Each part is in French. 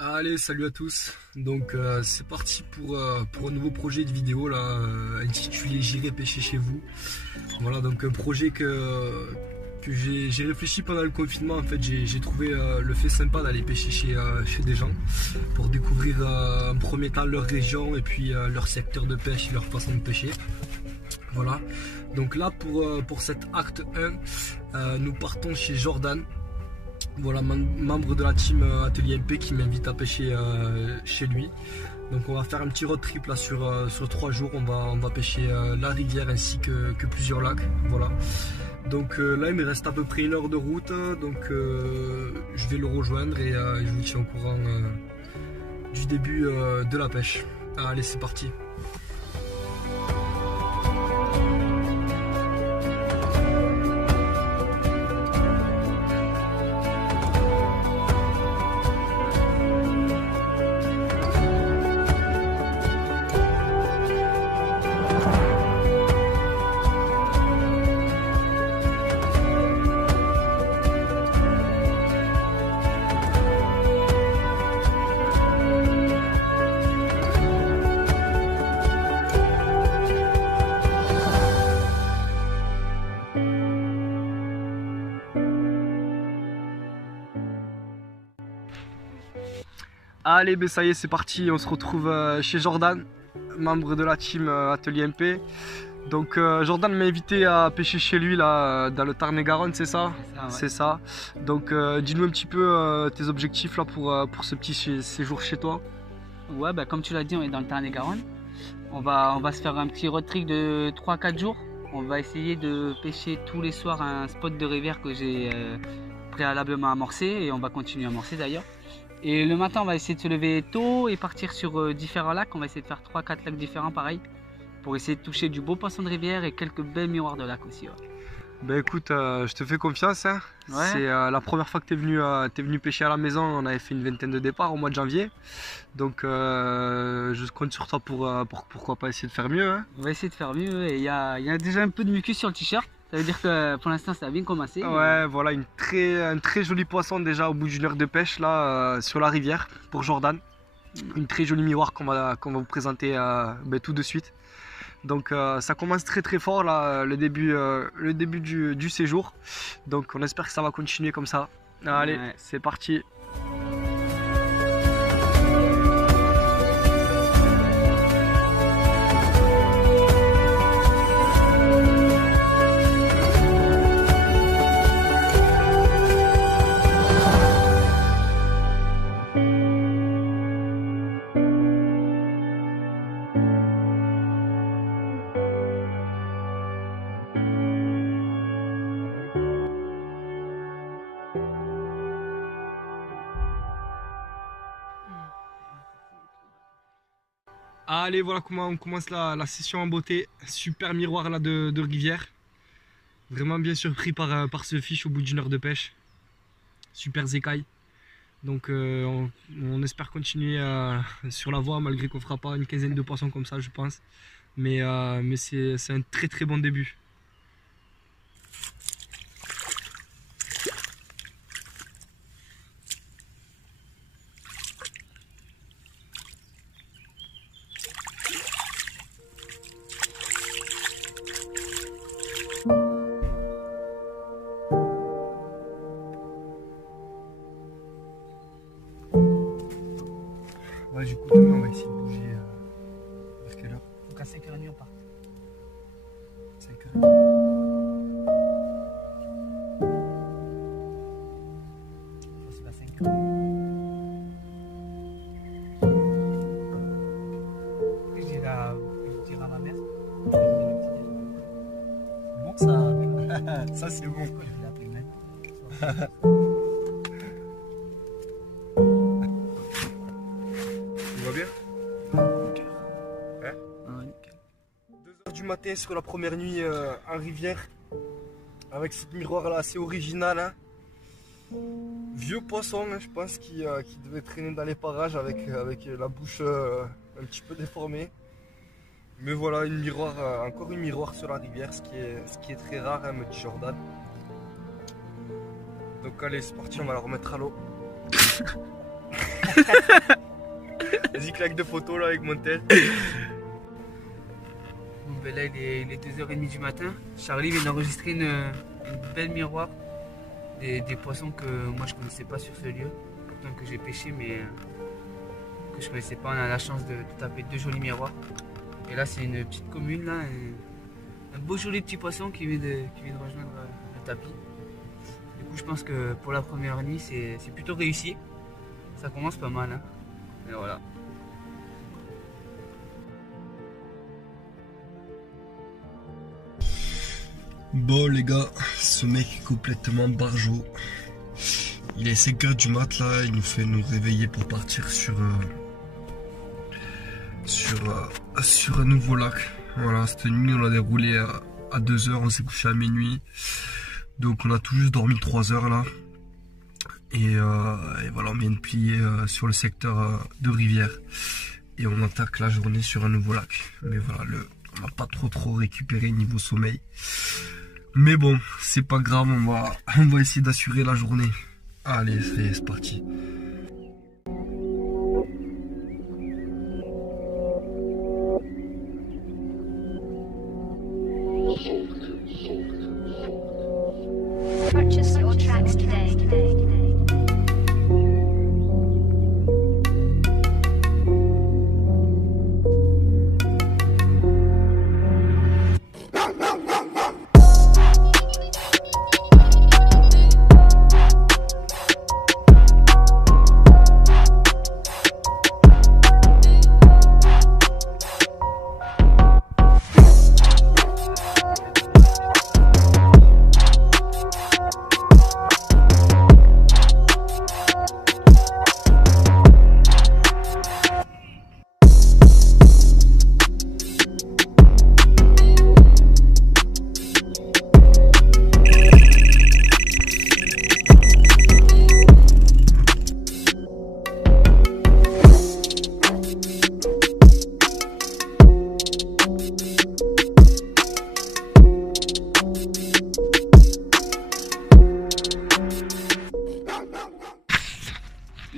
Allez, salut à tous. Donc c'est parti pour un nouveau projet de vidéo là, intitulé J'irai pêcher chez vous. Voilà, donc un projet que j'ai réfléchi pendant le confinement. En fait, j'ai trouvé le fait sympa d'aller pêcher chez des gens pour découvrir en premier temps leur région et puis leur secteur de pêche et leur façon de pêcher. Voilà, donc là pour cet acte 1, nous partons chez Jordan. Voilà, membre de la team Atelier MP qui m'invite à pêcher chez lui. Donc on va faire un petit road trip là sur 3 jours. On va pêcher la rivière ainsi que plusieurs lacs. Voilà. Donc là il me reste à peu près 1 heure de route. Donc je vais le rejoindre et je vous tiens au courant du début de la pêche. Allez, c'est parti. Allez, ben ça y est, c'est parti, on se retrouve chez Jordan, membre de la team Atelier MP. Donc Jordan m'a invité à pêcher chez lui là, dans le Tarn-et-Garonne, c'est ça? C'est ça. Donc dis-nous un petit peu tes objectifs là pour ce petit séjour chez toi. Ouais, bah, comme tu l'as dit, on est dans le Tarn-et-Garonne. On va se faire un petit road trip de 3-4 jours. On va essayer de pêcher tous les soirs un spot de rivière que j'ai préalablement amorcé, et on va continuer à amorcer d'ailleurs. Et le matin, on va essayer de se lever tôt et partir sur différents lacs. On va essayer de faire 3-4 lacs différents, pareil, pour essayer de toucher du beau poisson de rivière et quelques belles miroirs de lac aussi. Ouais. Ben écoute, je te fais confiance. Hein. Ouais. C'est la première fois que tu es venu pêcher à la maison. On avait fait une vingtaine de départs au mois de janvier. Donc je compte sur toi pour pourquoi pas essayer de faire mieux. Hein. On va essayer de faire mieux. Et il y a déjà un peu de mucus sur le t-shirt. Ça veut dire que pour l'instant ça a bien commencé. Ouais, voilà, un très joli poisson déjà au bout d'1 heure de pêche là sur la rivière pour Jordan. Une très jolie miroir qu'on va vous présenter tout de suite. Donc ça commence très fort là, le début du séjour. Donc on espère que ça va continuer comme ça. Allez, ouais. C'est parti. Allez, voilà comment on commence la session en beauté. Super miroir là de rivière. Vraiment bien surpris par ce fiche au bout d'1 heure de pêche. Super écaille. Donc on espère continuer sur la voie malgré qu'on fera pas une quinzaine de poissons comme ça, je pense. Mais c'est un très bon début. Ouais, du coup, demain on va essayer de bouger vers quelle heure? Donc à 5h30 on part. 5h30. C'est à 5h. Je dirai à ma mère. C'est bon ça? Ça c'est bon. Je vais l'appeler maintenant. Tu vas bien? Nickel. Hein? Ah, nickel. 2 h du matin sur la première nuit en rivière. Avec ce miroir là assez original. Hein. Vieux poisson, hein, je pense, qui devait traîner dans les parages avec la bouche un petit peu déformée. Mais voilà, encore une miroir sur la rivière, ce qui est très rare, hein, me dit Jordan. Donc Donc allez, c'est parti, on va la remettre à l'eau. Vas-y, claque de photos là avec mon tel. Bon, ben là, il est 2h30 du matin. Charlie vient d'enregistrer une belle miroir. Des poissons que moi je connaissais pas sur ce lieu. Pourtant que j'ai pêché, mais que je connaissais pas. On a la chance de taper 2 jolis miroirs. Et là, c'est une petite commune là. Un beau joli petit poisson qui vient de rejoindre le tapis. Du coup, je pense que pour la première nuit, c'est plutôt réussi. Ça commence pas mal. Hein. Et voilà. Bon les gars, ce mec est complètement barjot. Il est 5h du mat là, il nous fait nous réveiller pour partir sur un nouveau lac. Voilà, cette nuit on a déroulé à 2h, on s'est couché à minuit. Donc on a tout juste dormi 3 heures là. Et voilà, on vient de plier sur le secteur de Rivière. Et on attaque la journée sur un nouveau lac. Mais voilà, on n'a pas trop récupéré niveau sommeil. Mais bon, c'est pas grave, on va essayer d'assurer la journée. Allez, ça y est, c'est parti. Purchase your tracks today.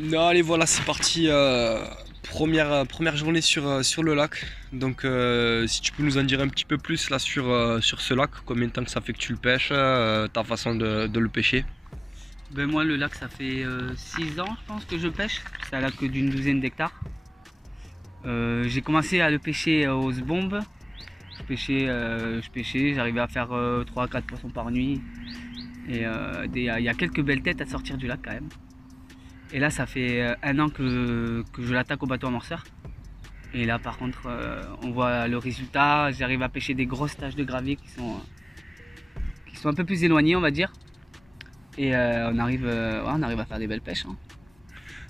Non, allez, voilà, c'est parti. Première journée sur le lac. Donc, si tu peux nous en dire un petit peu plus là sur ce lac, combien de temps que ça fait que tu le pêches, ta façon de le pêcher? Ben moi, le lac, ça fait 6 ans, je pense, que je pêche. C'est un lac d'une douzaine d'hectares. J'ai commencé à le pêcher aux bombes. Je pêchais, j'arrivais à faire 3 à 4 poissons par nuit. Et il y a quelques belles têtes à sortir du lac quand même. Et là, ça fait 1 an que je l'attaque au bateau amorceur. Et là, par contre, on voit le résultat. J'arrive à pêcher des grosses taches de gravier qui sont un peu plus éloignées, on va dire. Et on arrive à faire des belles pêches. Hein.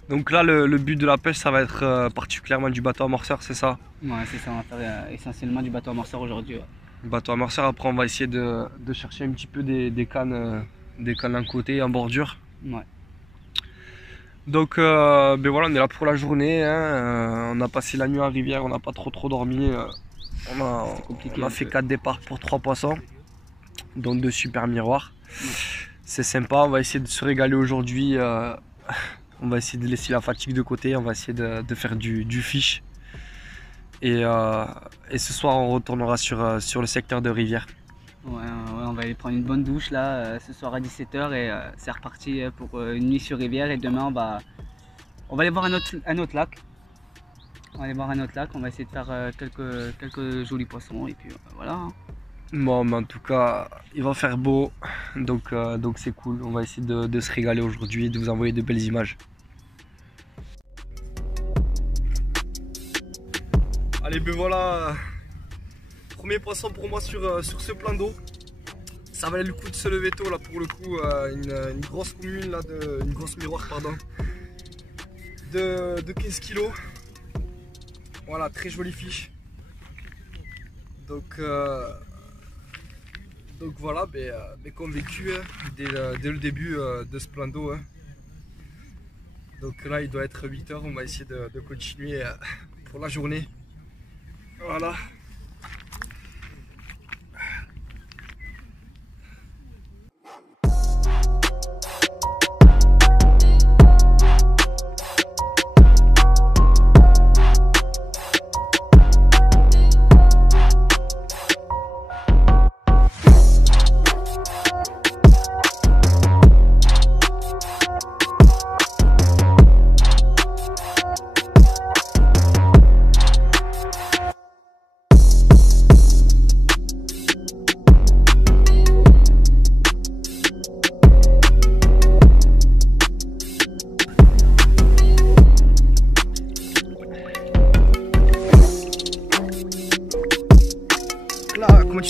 Donc là, le but de la pêche, ça va être particulièrement du bateau amorceur, c'est ça? Ouais, c'est ça, on va faire essentiellement du bateau amorceur aujourd'hui. Ouais. Bateau amorceur, après on va essayer de chercher un petit peu des cannes en côté, en bordure. Ouais. Donc ben voilà, on est là pour la journée, hein. On a passé la nuit à Rivière, on n'a pas trop dormi. On a fait 4 départs pour 3 poissons, dont 2 super miroirs. Ouais. C'est sympa, on va essayer de se régaler aujourd'hui. On va essayer de laisser la fatigue de côté, on va essayer de faire du fish. Et ce soir on retournera sur le secteur de Rivière. Ouais, on va aller prendre une bonne douche là ce soir à 17h et c'est reparti pour une nuit sur Rivière. Et demain on va aller voir un autre lac. On va aller voir un autre lac, on va essayer de faire quelques jolis poissons et puis voilà. Bon, mais en tout cas il va faire beau, donc c'est cool. On va essayer de se régaler aujourd'hui et de vous envoyer de belles images. Allez, ben voilà, premier poisson pour moi sur ce plan d'eau. Ça valait le coup de se lever tôt là pour le coup. Une grosse commune là, une grosse miroir pardon, de 15 kg. Voilà, très joli fiche. Donc voilà, convaincu hein, dès le début de ce plan d'eau. Hein. Donc là il doit être 8 h, on va essayer de continuer pour la journée. Voilà.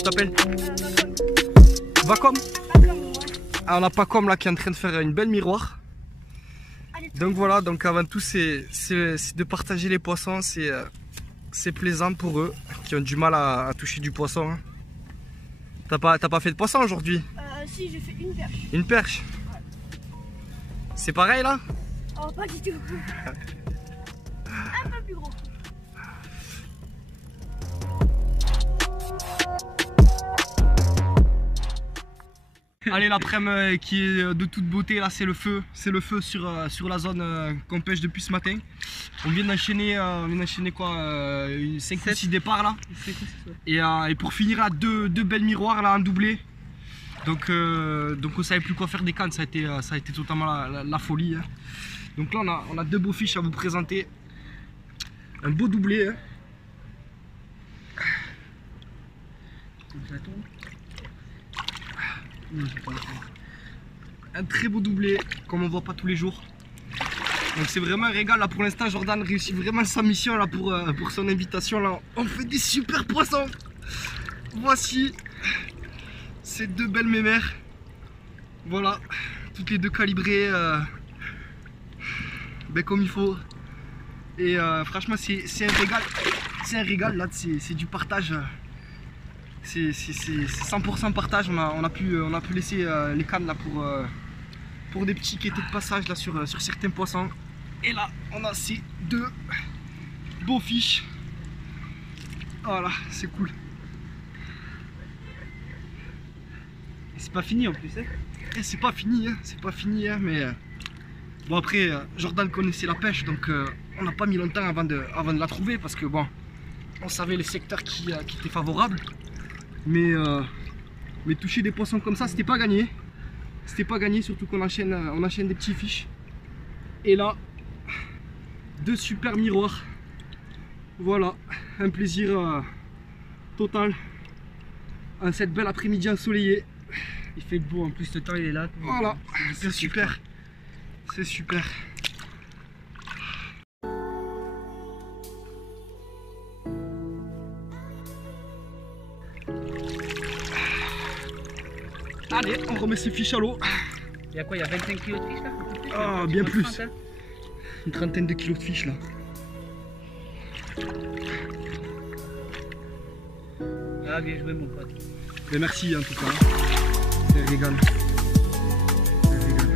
tu t'appelles? Vacom. Ah, on a Pacom là qui est en train de faire une belle miroir. Donc voilà, donc avant tout c'est de partager les poissons, c'est plaisant pour eux qui ont du mal à toucher du poisson. Hein. T'as pas fait de poisson aujourd'hui? Si, j'ai fait une perche. Une perche? Ouais. C'est pareil là? Oh, pas du tout. Un peu plus gros. Allez, l'après-midi qui est de toute beauté là, c'est le feu sur la zone qu'on pêche depuis ce matin. On vient d'enchaîner quoi, 5 ou 6 départs là. Et pour finir là, deux belles miroirs là en doublé. Donc on savait plus quoi faire des cannes, ça a été totalement la folie. Hein. Donc là on a 2 beaux fiches à vous présenter. Un beau doublé. Hein. Un très beau doublé comme on voit pas tous les jours. Donc c'est vraiment un régal là pour l'instant. Jordan réussit vraiment sa mission là pour son invitation là. On fait des super poissons. Voici ces 2 belles mémères. Voilà, toutes les 2 calibrées comme il faut. Et franchement c'est un régal. C'est un régal là, c'est du partage. C'est 100% partage. On a pu laisser les cannes là pour des petits quêtés de passage là sur certains poissons. Et là on a ces 2 beaux fiches. Voilà, c'est cool. C'est pas fini en plus. Hein. Et c'est pas fini, hein. C'est pas fini, hein, mais bon après Jordan connaissait la pêche, donc on n'a pas mis longtemps avant de la trouver parce que bon, on savait les secteurs qui étaient favorables. Mais toucher des poissons comme ça, c'était pas gagné. C'était pas gagné, surtout qu'on enchaîne des petits fiches. Et là, 2 super miroirs. Voilà, un plaisir total. En cette belle après-midi ensoleillée. Il fait beau en plus, le temps il est là. Voilà, c'est super. C'est super. Allez, on remet ces fiches à l'eau. Il y a quoi? Il y a 25 kg de fiches là? Ah, bien plus. Une trentaine de kilos de fiches là. Ah, bien joué mon pote. Mais merci en tout cas. C'est un régal. C'est un régal.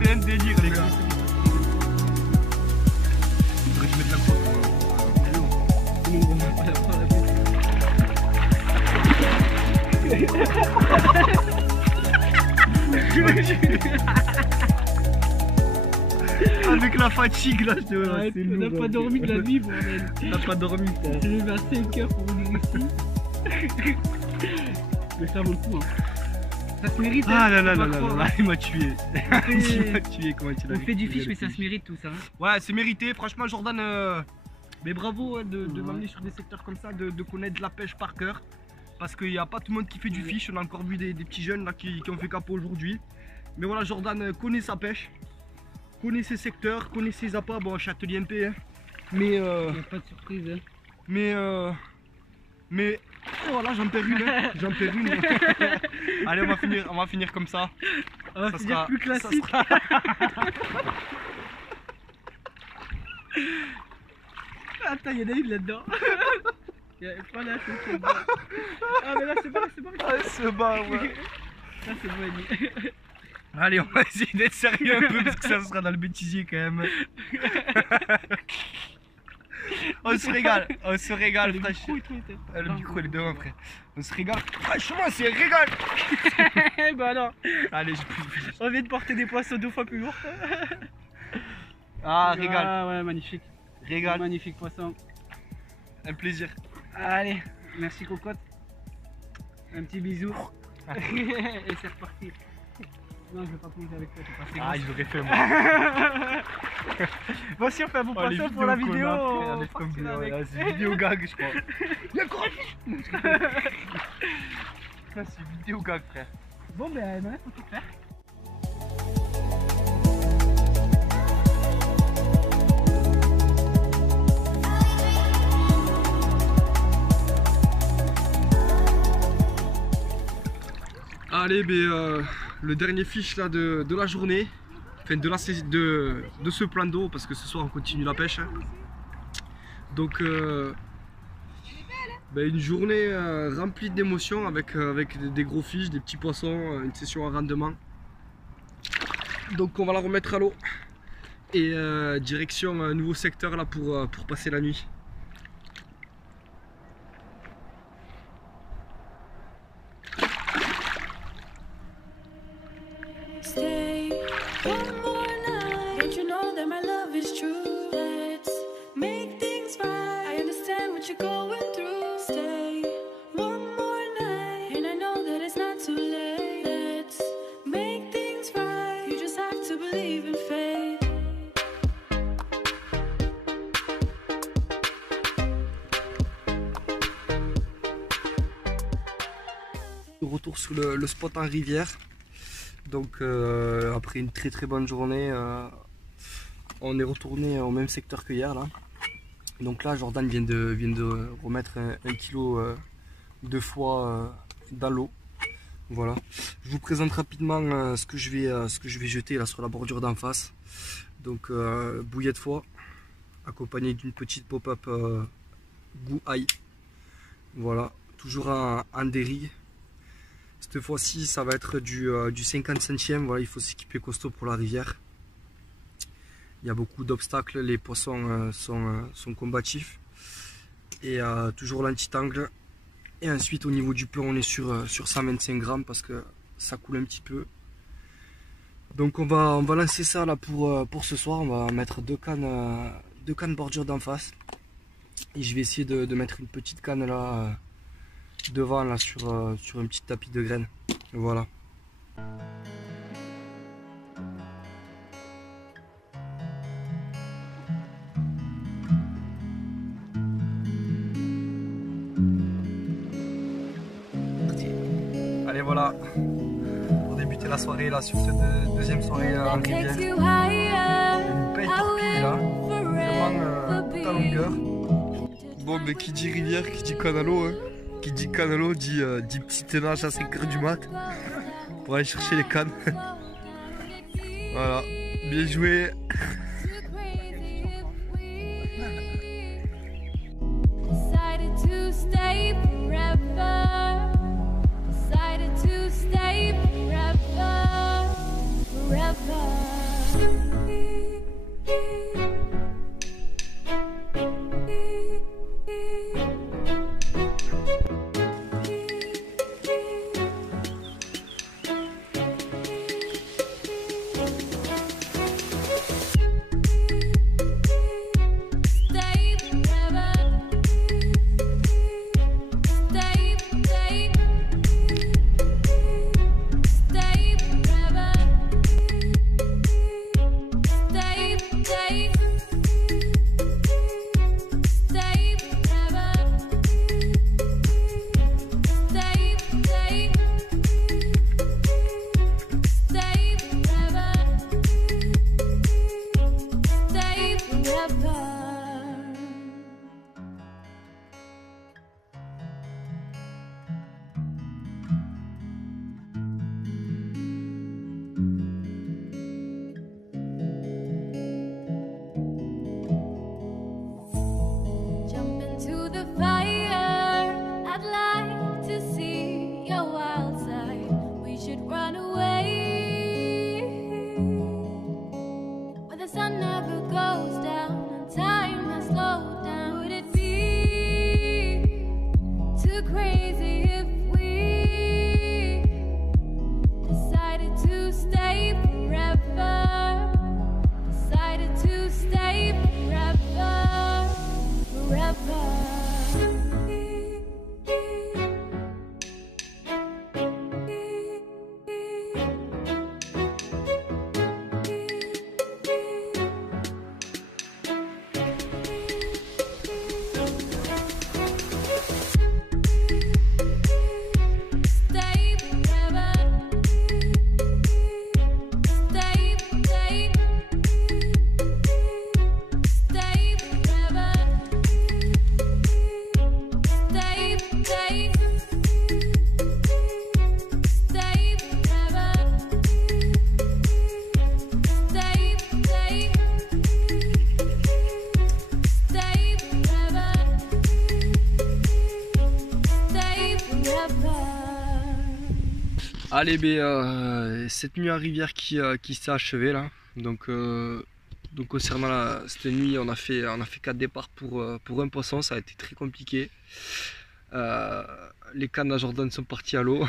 C'est un délire les gars. Faudrait que je mette la croix avec la fatigue là, je te vois. Ouais, on n'a pas dormi de la vie, bordel. On n'a pas dormi. J'ai levé à 5 h pour venir ici. Mais ça vaut le coup. Hein. Ça se mérite. Ah là hein, là là là là, il m'a tué. Il m'a tué, comment tu l'as On fait du fiche, mais ça se mérite tout ça. Hein. Ouais, c'est mérité. Franchement, Jordan, mais bravo hein, de m'amener sur des secteurs comme ça, de connaître la pêche par cœur. Parce qu'il n'y a pas tout le monde qui fait du fiche. On a encore vu des petits jeunes là qui ont fait capot aujourd'hui. Mais voilà, Jordan connaît sa pêche, connaît ses secteurs, connaît ses appâts. Bon, Châtelier MP, hein. Mais Il n'y a pas de surprise. Hein. Mais voilà, j'en perds une. Hein. J'en perds une. Allez, on va finir comme ça. On va finir plus classique. Attends, il y en a une là-dedans. Pas là, c'est bon. Ah, mais là, c'est bon, c'est bon. Ah, c'est bon, ouais. Là, c'est bon. Allez, on va essayer d'être sérieux un peu parce que ça sera dans le bêtisier quand même. On se régale, Le frère. micro et tout. Le micro, les deux après. On se régale. Franchement, c'est régal. Bah non. Allez, j'ai plus. On vient de porter des poissons 2 fois plus lourds. Ah, régal. Ah ouais, magnifique. Régal. Magnifique poisson. Un plaisir. Allez, merci cocotte. Un petit bisou. Et c'est reparti. Non, je vais pas plonger avec toi, tu passes. Ah, j'aurais fait moi. Voici, on fait un bon poisson pour la vidéo. C'est une vidéo gag, je crois. Il y a encore un fiche. Ça c'est vidéo gag frère. Bon ben maintenant faut tout faire. Allez, le dernier fiche là de la journée, enfin de ce plan d'eau, parce que ce soir on continue la pêche. Donc une journée remplie d'émotions avec des gros fiches, des petits poissons, une session à rendement. Donc on va la remettre à l'eau et direction un nouveau secteur là pour passer la nuit. Stay one more night. Don't you know that my love is true? Let's make things right. I understand what you're going through. Stay one more night, and I know that it's not too late. Let's make things right. You just have to believe in faith. Retour sur le spot en rivière. Donc après une très bonne journée, on est retourné au même secteur que hier là. Donc là Jordan vient de remettre un kilo de foie dans l'eau. Voilà. Je vous présente rapidement ce que je vais jeter là sur la bordure d'en face. Donc bouillie de foie accompagnée d'une petite pop-up goût ail. Voilà, toujours en dérigue. Cette fois-ci, ça va être du 50 centièmes. Voilà, il faut s'équiper costaud pour la rivière. Il y a beaucoup d'obstacles, les poissons sont combatifs. Et toujours l'anti-tangle. Et ensuite, au niveau du peu, on est sur 125 grammes parce que ça coule un petit peu. Donc on va lancer ça là pour ce soir. On va mettre deux cannes bordure d'en face. Et je vais essayer de mettre une petite canne là. Devant là sur un petit tapis de graines. Voilà. Allez voilà, pour débuter la soirée là sur cette deuxième soirée en rivière. Une belle torpille là, vraiment toute à longueur. Bon mais qui dit rivière, qui dit canalo hein. Qui dit canalo dit petit ténage à 5 h du mat pour aller chercher les cannes. Voilà, bien joué. Allez, cette nuit à rivière qui s'est achevée là. Donc concernant cette nuit, on a fait 4 départs pour un poisson, ça a été très compliqué. Les cannes à Jordan sont parties à l'eau.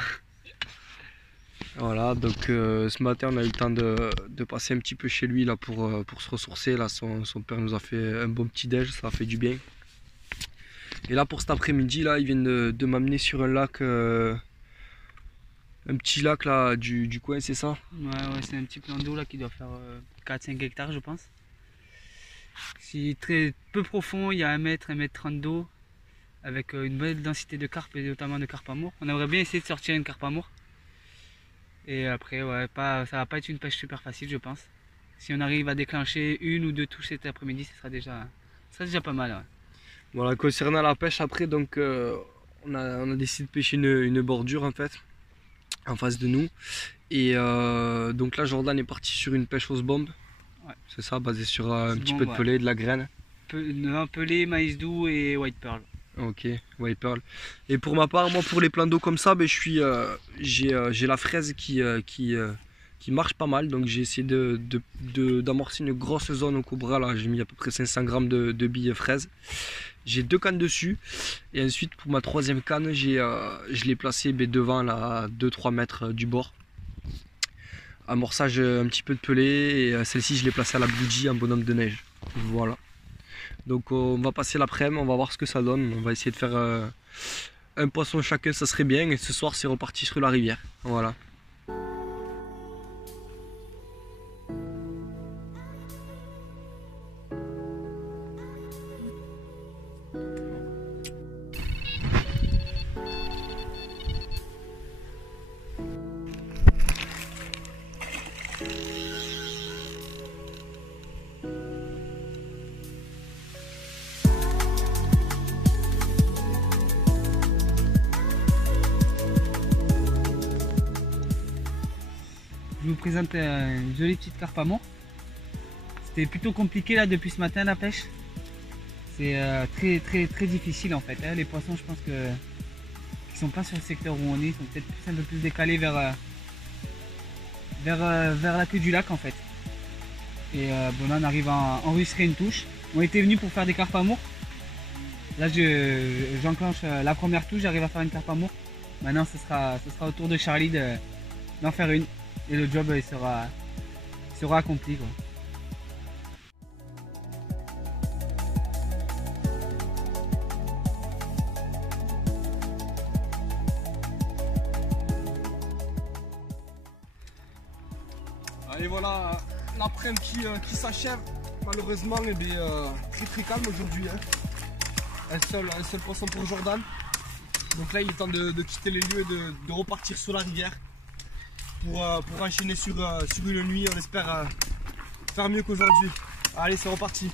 Voilà, donc ce matin on a eu le temps de passer un petit peu chez lui là pour se ressourcer. Là, son père nous a fait un bon petit déj, ça a fait du bien. Et là pour cet après-midi là, ils viennent de m'amener sur un lac. Un petit lac là du coin, c'est ça? Ouais, c'est un petit plan d'eau là qui doit faire 4-5 hectares, je pense. C'est très peu profond, il y a 1 mètre, 1,30 m d'eau, avec une belle densité de carpes et notamment de carpes amour. On aimerait bien essayer de sortir une carpe amour. Et après, ouais, ça va pas être une pêche super facile, je pense. Si on arrive à déclencher 1 ou 2 touches cet après-midi, ça sera déjà pas mal. Ouais. Voilà, concernant la pêche après, donc on a décidé de pêcher une bordure en fait, en face de nous. Et donc là Jordan est parti sur une pêche hausse bombe. Ouais. C'est ça, basé sur un petit peu de pelé, de la graine. Pelé, maïs doux et white pearl. Ok, white pearl. Et pour ma part, moi pour les plans d'eau comme ça, j'ai la fraise qui marche pas mal. Donc j'ai essayé d'amorcer une grosse zone au cobra là. J'ai mis à peu près 500 g de billes fraises. J'ai 2 cannes dessus. Et ensuite pour ma 3e canne, je l'ai placée devant là, à 2-3 mètres du bord. Amorçage un petit peu de pelé. Et celle-ci je l'ai placée à la bougie en bonhomme de neige. Voilà. Donc on va passer l'après-midi, on va voir ce que ça donne. On va essayer de faire un poisson chacun, ça serait bien. Et ce soir c'est reparti sur la rivière. Voilà. Je vous présente une jolie petite carpe amour. C'était plutôt compliqué là depuis ce matin la pêche. C'est très difficile en fait. Les poissons, je pense que qui sont pas sur le secteur où on est, sont peut-être un peu plus décalés vers la queue du lac en fait. Et bon, là on arrive à enregistrer une touche. On était venus pour faire des carpes amour. Là j'enclenche la première touche, j'arrive à faire une carpe amour. Maintenant ce sera au tour de Charlie d'en faire une. Et le job il sera accompli quoi. Allez voilà, l'après-midi qui s'achève. Malheureusement très calme aujourd'hui. Hein. Un seul poisson pour Jordan. Donc là il est temps de quitter les lieux et de repartir sur la rivière. Pour enchaîner sur une nuit, on espère faire mieux qu'aujourd'hui. Allez, c'est reparti.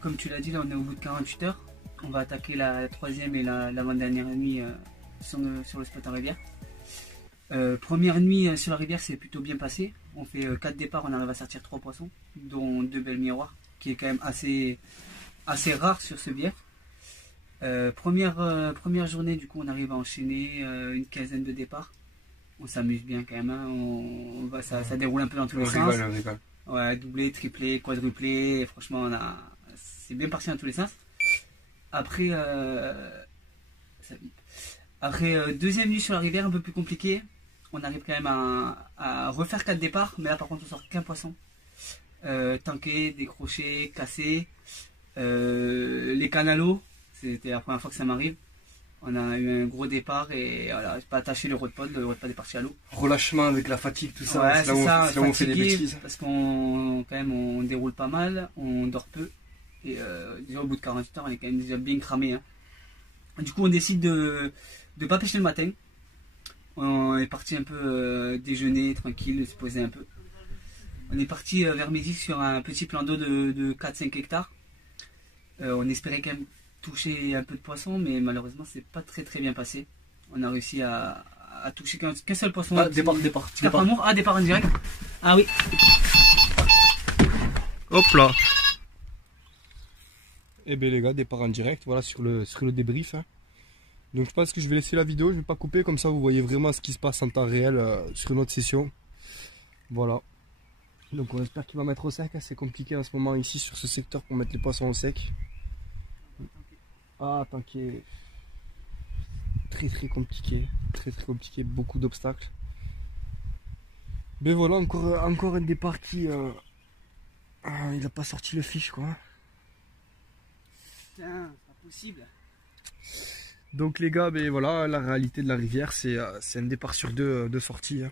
Comme tu l'as dit, là on est au bout de 48 heures. On va attaquer la 3e et l'avant-dernière nuit sur le spot en rivière. Première nuit sur la rivière, c'est plutôt bien passé. On fait 4 départs, on arrive à sortir 3 poissons, dont 2 belles miroirs, qui est quand même assez rare sur ce biais. Première journée, du coup, on arrive à enchaîner une 15aine de départs. On s'amuse bien quand même, hein. Ça déroule un peu dans tous les sens. Ouais, doublé, triplé, quadruplé, franchement c'est bien parti dans tous les sens. Après, deuxième nuit sur la rivière, un peu plus compliqué. On arrive quand même à refaire 4 départs, mais là par contre on sort qu'un poisson. Tanké, décroché, cassé. Les canalos, c'était la première fois que ça m'arrive. On a eu un gros départ et voilà, j'ai pas attaché le rod-pod est parti à l'eau. Relâchement avec la fatigue, tout ça, ouais, c'est là où on fait des bêtises. Parce qu'on déroule pas mal, on dort peu. Et déjà au bout de 48 heures, on est quand même déjà bien cramé. Hein. Du coup, on décide de pas pêcher le matin. On est parti un peu déjeuner, tranquille, se poser un peu. On est parti vers midi sur un petit plan d'eau de 4-5 hectares. On espérait quand même toucher un peu de poisson, mais malheureusement, c'est pas très bien passé. On a réussi à toucher qu'un seul poisson. Ah, départ. Ah, départ en direct. Ah oui. Hop là. Et bien les gars, départ en direct, voilà sur le débrief. Hein. Donc je pense que je vais laisser la vidéo, je ne vais pas couper, comme ça vous voyez vraiment ce qui se passe en temps réel sur notre session. Voilà. Donc on espère qu'il va mettre au sec, hein. C'est compliqué en ce moment ici sur ce secteur pour mettre les poissons au sec. Ah, tant qu'il est très compliqué, beaucoup d'obstacles. Mais voilà, encore un départ qui... il n'a pas sorti le fiche quoi. Putain, c'est pas possible. Donc les gars, ben voilà, la réalité de la rivière, c'est un départ sur deux sorties. Hein.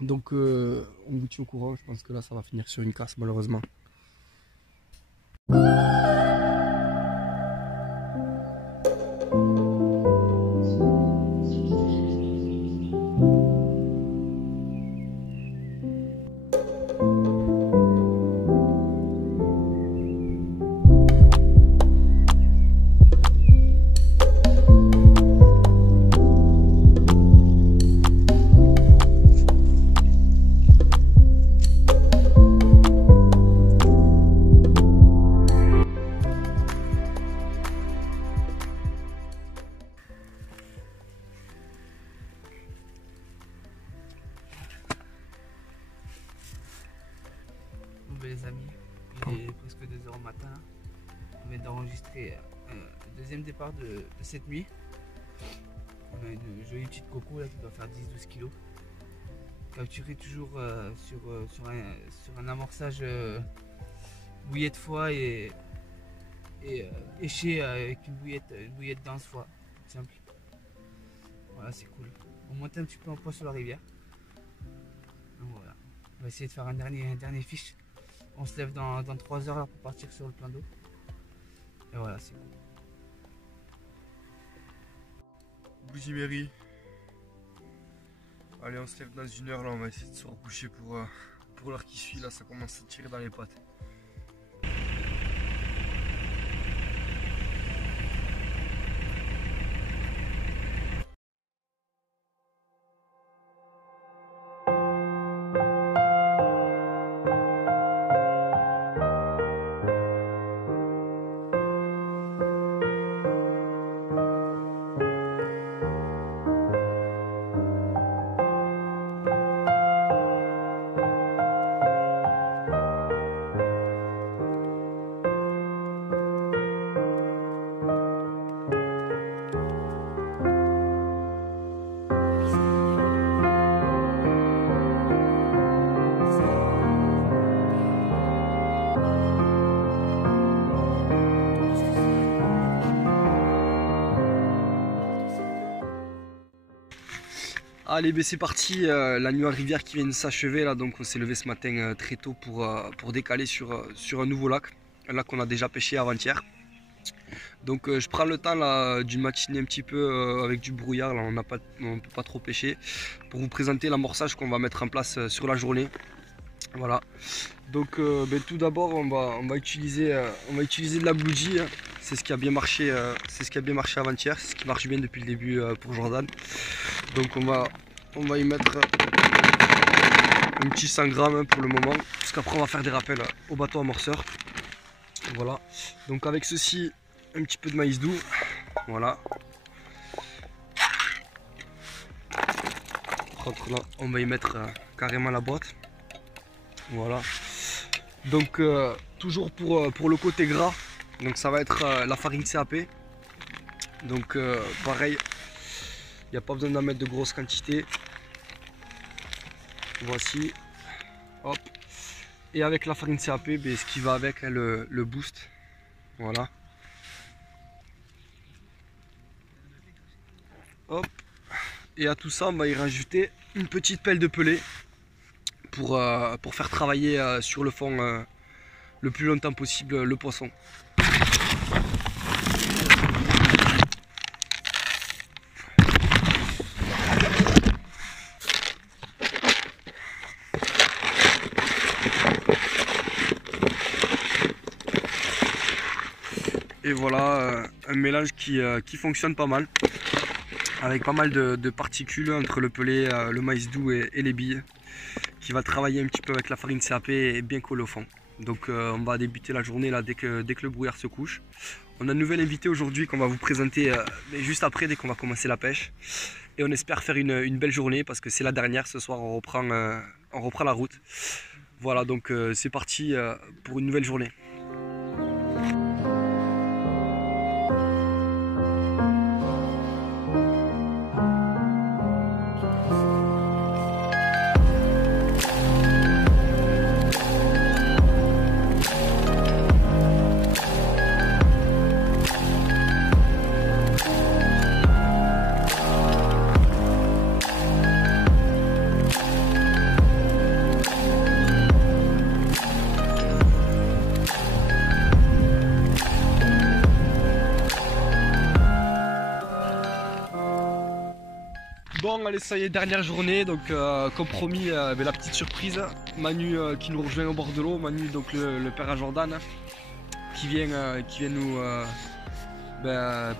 Donc on vous tient au courant, je pense que là ça va finir sur une casse malheureusement. Les amis, il est presque 2h du matin. On vient d'enregistrer le deuxième départ de cette nuit. On a une jolie petite coco là qui doit faire 10-12 kg. Capturé toujours sur un amorçage bouillette foie et éché avec une bouillette dense foie, tout simple. Voilà, c'est cool. On monte un petit peu en poids sur la rivière. Donc voilà, on va essayer de faire un dernier fiche. On se lève dans 3 heures pour partir sur le plan d'eau. Et voilà, c'est cool. Bouzimeri. Allez, on se lève dans 1 heure là, on va essayer de se recoucher pour l'heure qui suit. Là, ça commence à tirer dans les pattes. Allez, ben c'est parti, la nuit à rivière qui vient de s'achever là, donc on s'est levé ce matin très tôt pour décaler sur un nouveau lac, un lac qu'on a déjà pêché avant-hier. Donc je prends le temps là d'une matinée un petit peu avec du brouillard, là on ne peut pas trop pêcher, pour vous présenter l'amorçage qu'on va mettre en place sur la journée. Voilà, donc ben, tout d'abord on va utiliser de la bougie, hein. C'est ce qui a bien marché, avant-hier, c'est ce qui marche bien depuis le début pour Jordan. Donc on va y mettre un petit 100 grammes hein, pour le moment, parce qu'après on va faire des rappels au bateau amorceur. Voilà, donc avec ceci, un petit peu de maïs doux, voilà. Par contre là, on va y mettre carrément la boîte. Voilà, donc toujours pour le côté gras, donc ça va être la farine CAP. Donc pareil, il n'y a pas besoin d'en mettre de grosses quantités. Voici, hop. Et avec la farine CAP, ben, ce qui va avec hein, le boost, voilà. Hop. Et à tout ça, on va y rajouter une petite pelle de pelé pour faire travailler sur le fond le plus longtemps possible le poisson. Et voilà, un mélange qui fonctionne pas mal. Avec pas mal de particules entre le pelé, le maïs doux et les billes. Qui va travailler un petit peu avec la farine CAP et bien coller au fond. Donc on va débuter la journée là dès que le brouillard se couche. On a un nouvel invité aujourd'hui qu'on va vous présenter juste après, dès qu'on va commencer la pêche. Et on espère faire une belle journée parce que c'est la dernière. Ce soir on reprend la route. Voilà, donc c'est parti pour une nouvelle journée. Bon allez, ça y est, dernière journée, donc comme promis, la petite surprise, Manu qui nous rejoint au bord de l'eau, Manu donc le père à Jordan qui vient nous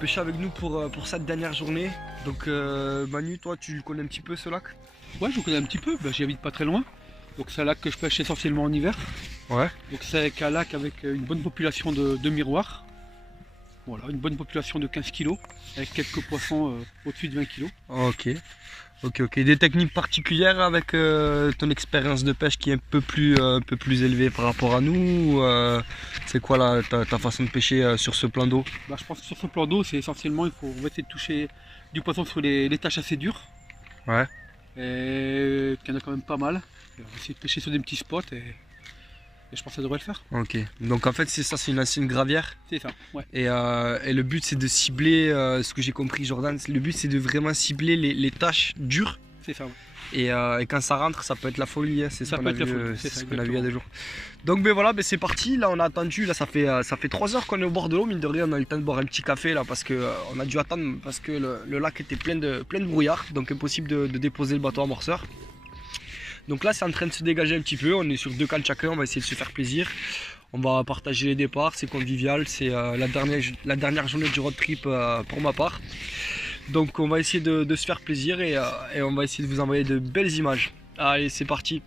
pêcher avec nous pour cette dernière journée. Donc Manu, toi tu connais un petit peu ce lac? Ouais, je connais un petit peu, j'y habite pas très loin, donc c'est un lac que je pêche essentiellement en hiver. Ouais. Donc c'est un lac avec une bonne population de miroirs. Voilà, une bonne population de 15 kg, avec quelques poissons au-dessus de 20 kg. Ok. Des techniques particulières avec ton expérience de pêche qui est un peu plus élevée par rapport à nous c'est quoi ta façon de pêcher sur ce plan d'eau? Je pense que sur ce plan d'eau, c'est essentiellement, on va essayer de toucher du poisson sur les taches assez dures. Ouais. Et qu'il y en a quand même pas mal. Et on va essayer de pêcher sur des petits spots et je pense que ça devrait le faire. Ok, donc en fait c'est une ancienne gravière. C'est ça, ouais. Et le but c'est de cibler, ce que j'ai compris Jordan, le but c'est de vraiment cibler les taches dures. C'est ça, ouais. Et quand ça rentre, ça peut être la folie, hein. C'est ce qu'on a vu il y a des jours. Donc voilà, c'est parti, là on a attendu, là ça fait 3 heures qu'on est au bord de l'eau, mine de rien on a eu le temps de boire un petit café là parce que on a dû attendre parce que le lac était plein de brouillard, donc impossible de déposer le bateau amorceur. Donc là c'est en train de se dégager un petit peu, on est sur 2 cannes chacun, on va essayer de se faire plaisir. On va partager les départs, c'est convivial, c'est la dernière journée du road trip pour ma part. Donc on va essayer de se faire plaisir et on va essayer de vous envoyer de belles images. Allez, c'est parti.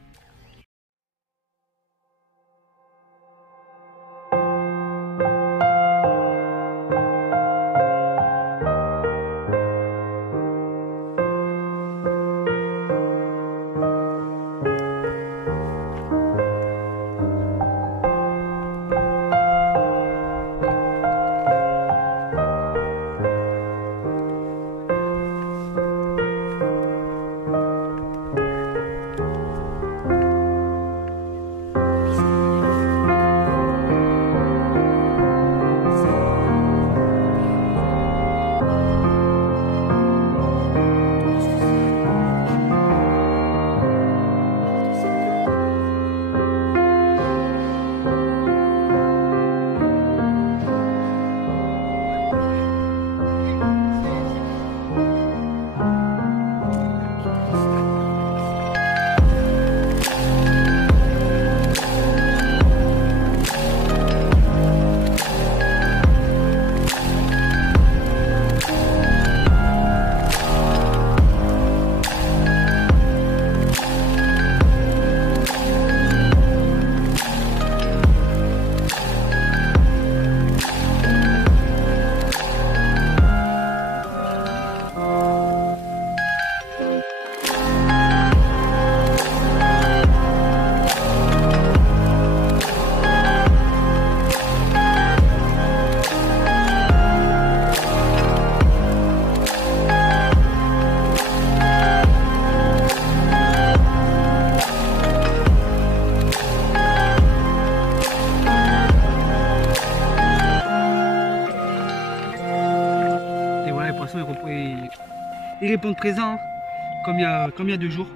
Ils répondent présent, hein, comme il y a 2 jours.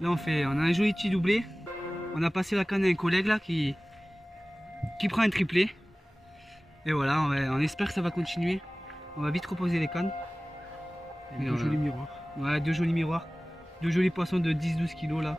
Là on a un joli petit doublé. On a passé la canne à un collègue là qui prend un triplé. Et voilà, on espère que ça va continuer. On va vite reposer les cannes. Et 2 jolis miroirs. Ouais, 2 jolis miroirs. 2 jolis poissons de 10-12 kg là.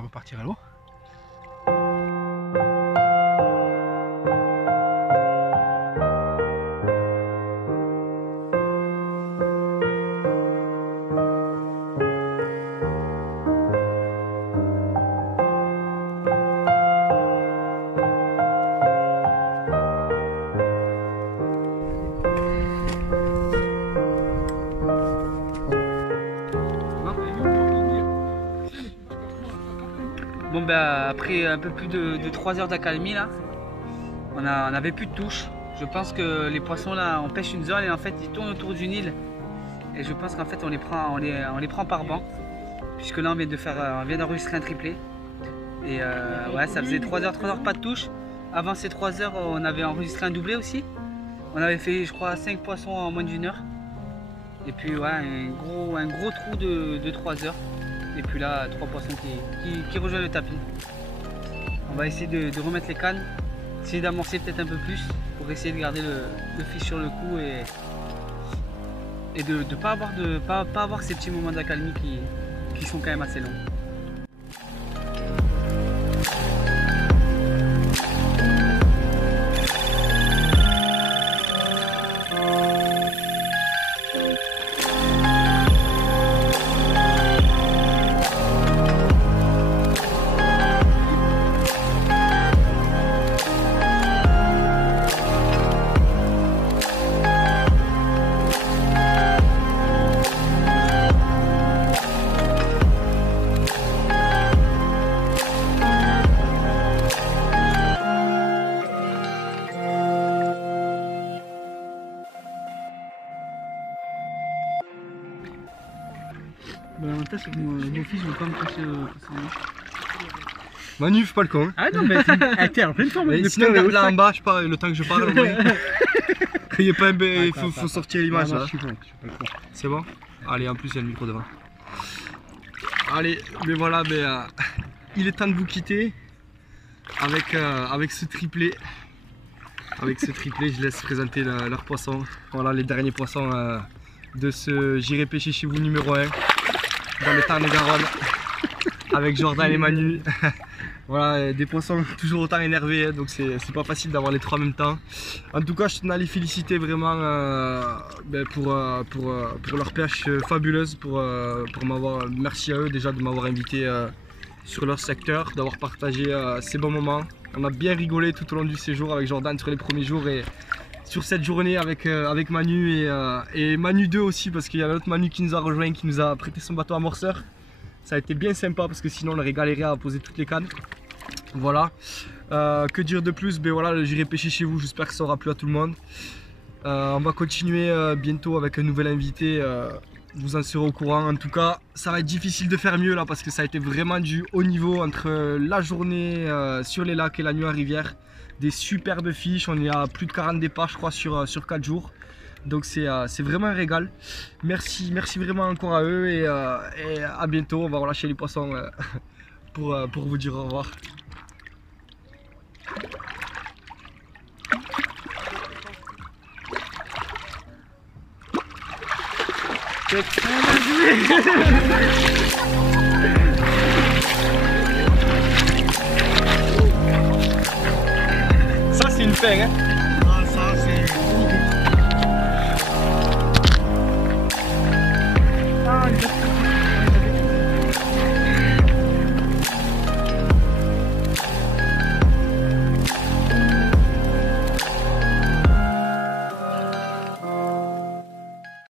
va repartir à l'eau. Bon ben après un peu plus de 3 heures d'accalmie là, on avait plus de touches. Je pense que les poissons là, on pêche une zone et en fait ils tournent autour d'une île. Et je pense qu'en fait on les prend par banc. Puisque là on vient d'enregistrer un triplé. Et ouais, ça faisait 3 heures pas de touche. Avant ces 3 heures on avait enregistré un doublé aussi. On avait fait je crois 5 poissons en moins d'1 heure. Et puis ouais, un gros trou de 3 heures. Et puis là, 3 poissons qui rejoignent le tapis. On va essayer de remettre les cannes, essayer d'amorcer peut-être un peu plus pour essayer de garder le fiche sur le cou et de ne pas avoir ces petits moments d'accalmie qui sont quand même assez longs. L'avantage c'est que mon fils ne veut pas me toucher Manu, fais pas le con. Ah non, mais t'es en pleine forme. Sinon, regarde là en bas, je parle, le temps que je parle. Il faut sortir l'image là. C'est bon? Allez, en plus, il y a le micro devant. Allez, mais voilà, il est temps de vous quitter avec ce triplé. Avec ce triplé, je laisse présenter leurs poissons. Voilà les derniers poissons de ce J'irai pêcher chez vous numéro 1 dans le Tarn-et-Garonne avec Jordan et Manu. Voilà, des poissons toujours autant énervés, hein, donc c'est pas facile d'avoir les trois en même temps. En tout cas, je tenais à les féliciter vraiment pour leur pêche fabuleuse, pour m'avoir, merci à eux déjà de m'avoir invité sur leur secteur, d'avoir partagé ces bons moments. On a bien rigolé tout au long du séjour avec Jordan sur les premiers jours et sur cette journée avec Manu et Manu 2 aussi, parce qu'il y a l'autre Manu qui nous a rejoint, qui nous a prêté son bateau amorceur. Ça a été bien sympa parce que sinon on aurait galéré à poser toutes les cannes. Voilà. Que dire de plus? Voilà, j'irai pêcher chez vous, j'espère que ça aura plu à tout le monde. On va continuer bientôt avec un nouvel invité. Vous en serez au courant. En tout cas, ça va être difficile de faire mieux là parce que ça a été vraiment du haut niveau entre la journée sur les lacs et la nuit en rivière. Des superbes fiches, on est à plus de 40 départs je crois sur 4 jours. Donc c'est vraiment un régal. Merci vraiment encore à eux et à bientôt. On va relâcher les poissons pour vous dire au revoir. Ça c'est une paire hein. Ah, ça c'est... Ah,